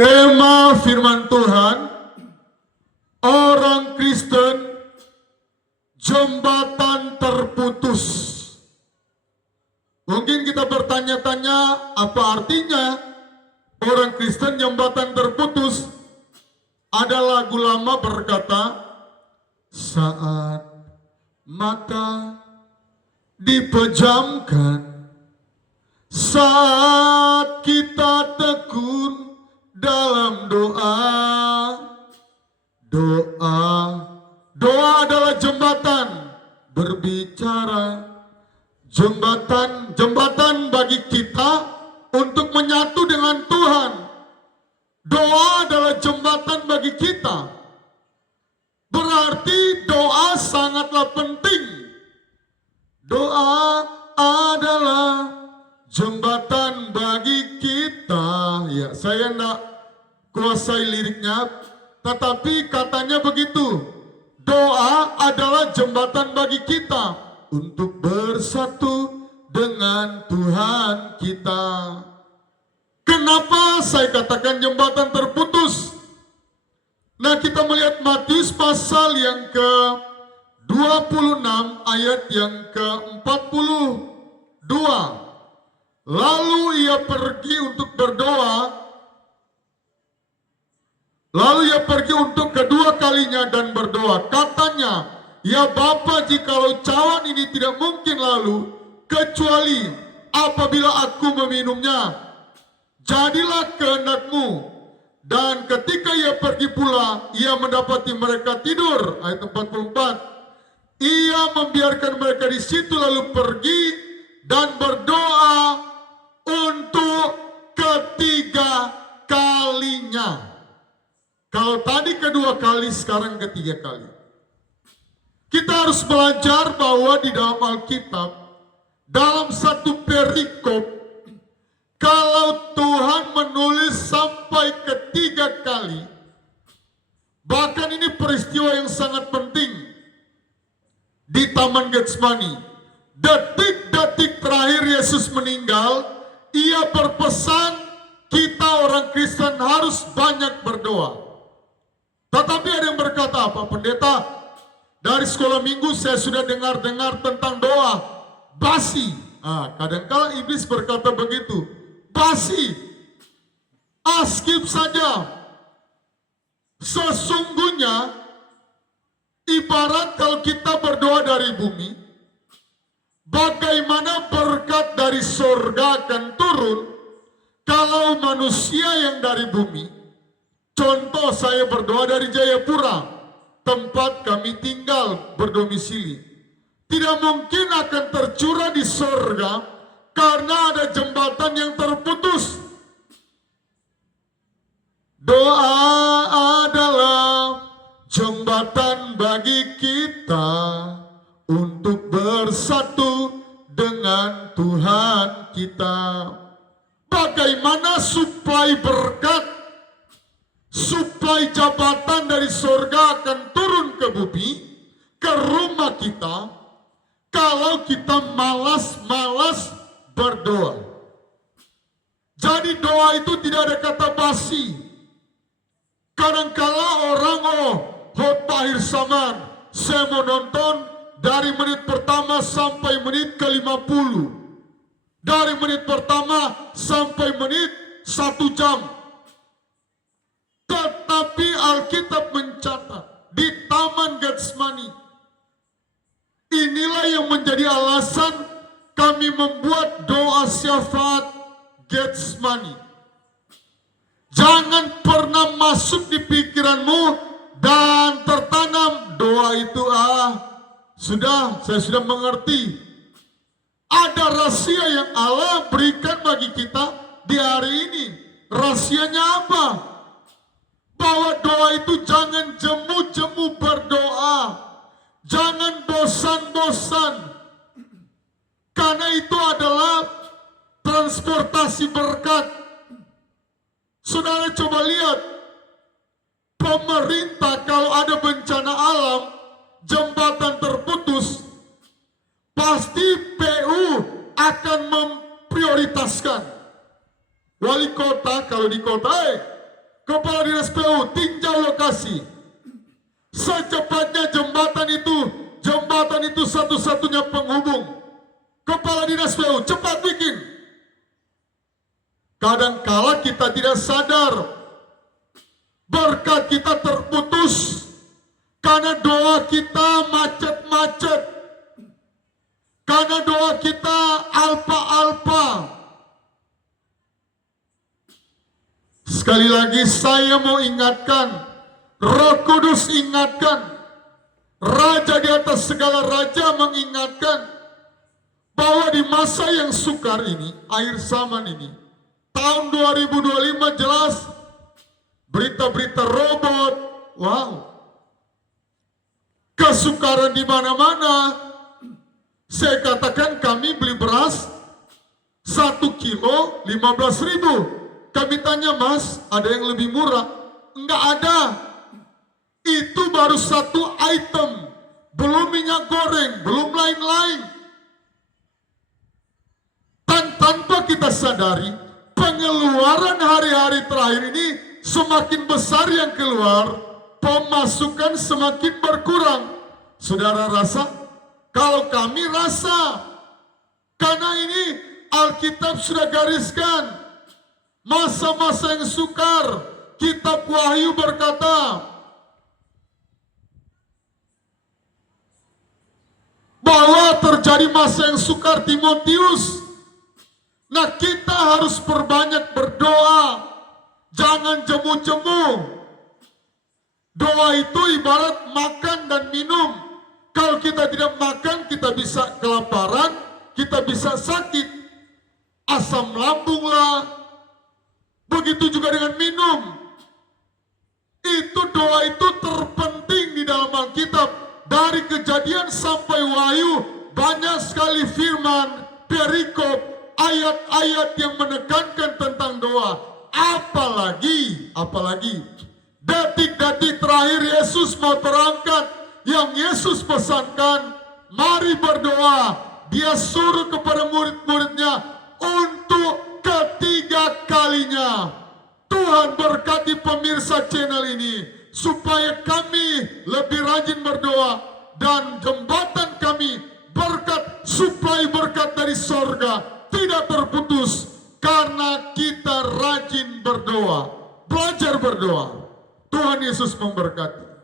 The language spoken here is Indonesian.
Tema firman Tuhan, orang Kristen, jembatan terputus. Mungkin kita bertanya-tanya, apa artinya orang Kristen jembatan terputus? Ada lagu lama berkata, saat mata dipejamkan, saat kita tekun dalam doa adalah jembatan berbicara, jembatan bagi kita untuk menyatu dengan Tuhan. Doa adalah jembatan bagi kita. Berarti doa sangatlah penting. Doa adalah jembatan bagi kita. Ya, saya enggak kuasai liriknya, tetapi katanya begitu. Doa adalah jembatan bagi kita untuk bersatu dengan Tuhan kita. Kenapa saya katakan jembatan terputus? Nah, kita melihat Matius pasal yang ke-26 ayat yang ke-42. Lalu ia pergi untuk berdoa. Lalu ia pergi untuk kedua kalinya dan berdoa. Katanya, ya Bapa, jikalau cawan ini tidak mungkin lalu, kecuali apabila aku meminumnya, jadilah kehendak-Mu. Dan ketika ia pergi pula, ia mendapati mereka tidur. Ayat 44. Ia membiarkan mereka di situ lalu pergi dan berdoa untuk ketiga kalinya. Kalau tadi kedua kali, sekarang ketiga kali. Kita harus belajar bahwa di dalam Alkitab, dalam satu perikop, kalau Tuhan menulis sampai ketiga kali, bahkan ini peristiwa yang sangat penting di Taman Getsemani. Detik-detik terakhir Yesus meninggal, ia berpesan kita orang Kristen harus banyak berdoa. Tetapi ada yang berkata, apa pendeta? Dari sekolah minggu saya sudah dengar-dengar tentang doa. Basi. Kadang-kala iblis berkata begitu. Basi. Skip saja. Sesungguhnya, ibarat kalau kita berdoa dari bumi, bagaimana berkat dari surga akan turun kalau manusia yang dari bumi. Contoh, saya berdoa dari Jayapura, tempat kami tinggal berdomisili. Tidak mungkin akan tercurah di surga karena ada jembatan yang terputus. Doa adalah jembatan bagi kita untuk bersatu dengan Tuhan kita. Bagaimana suplai berkat, suplai jabatan dari surga akan turun ke bumi, ke rumah kita, kalau kita malas-malas berdoa. Jadi doa itu tidak ada kata basi. Kadangkala orang, khotbah akhir zaman, saya mau nonton dari menit pertama sampai menit ke-50. Dari menit pertama sampai menit 1 jam. Tetapi Alkitab mencatat di Taman Getsemani, inilah yang menjadi alasan kami membuat doa syafaat Getsemani. Jangan pernah masuk di pikiranmu dan tertanam doa itu, saya sudah mengerti. Ada rahasia yang Allah berikan bagi kita di hari ini. Rahasianya apa? Bahwa doa itu jangan jemu-jemu berdoa. Jangan bosan-bosan. Karena itu adalah transportasi berkat. Saudara coba lihat. Pemerintah kalau ada bencana alam, jembatan terputus, pasti PU akan memprioritaskan. Wali kota kalau di kota, Kepala Dinas PU tinjau lokasi. Secepatnya jembatan itu satu-satunya penghubung. Kepala Dinas PU cepat bikin. Kadangkala kita tidak sadar berkat kita terputus karena doa kita macet-macet, karena doa kita alpa-alpa. Sekali lagi saya mau ingatkan, Roh Kudus ingatkan, Raja di atas segala raja mengingatkan bahwa di masa yang sukar ini, akhir zaman ini, tahun 2025 jelas berita-berita robot, wow, kesukaran di mana-mana. Saya katakan kami beli beras 1 kilo 15.000. Kami tanya, Mas, ada yang lebih murah? Enggak ada. Itu baru satu item, belum minyak goreng, belum lain-lain. Tanpa kita sadari, pengeluaran hari-hari terakhir ini semakin besar yang keluar, pemasukan semakin berkurang. Saudara rasa? Kalau kami rasa, karena ini Alkitab sudah gariskan masa-masa yang sukar. Kitab Wahyu berkata bahwa terjadi masa yang sukar, Timotius. Nah, kita harus perbanyak berdoa, jangan jemu-jemu. Doa itu ibarat makan dan minum. Kalau kita tidak makan, kita bisa kelaparan, kita bisa sakit, asam lambung lah. Begitu juga dengan minum. Itu doa itu terpenting di dalam Alkitab. Dari Kejadian sampai Wahyu banyak sekali firman, perikop, ayat-ayat yang menekankan tentang doa. Apalagi detik-detik terakhir Yesus mau terangkat, yang Yesus pesankan, mari berdoa. Dia suruh kepada murid-muridnya untuk ketiga kalinya. Tuhan berkati pemirsa channel ini, supaya kami lebih rajin berdoa, dan jembatan kami berkat, suplai berkat dari sorga tidak terputus karena kita rajin berdoa, belajar berdoa. Tuhan Yesus memberkati.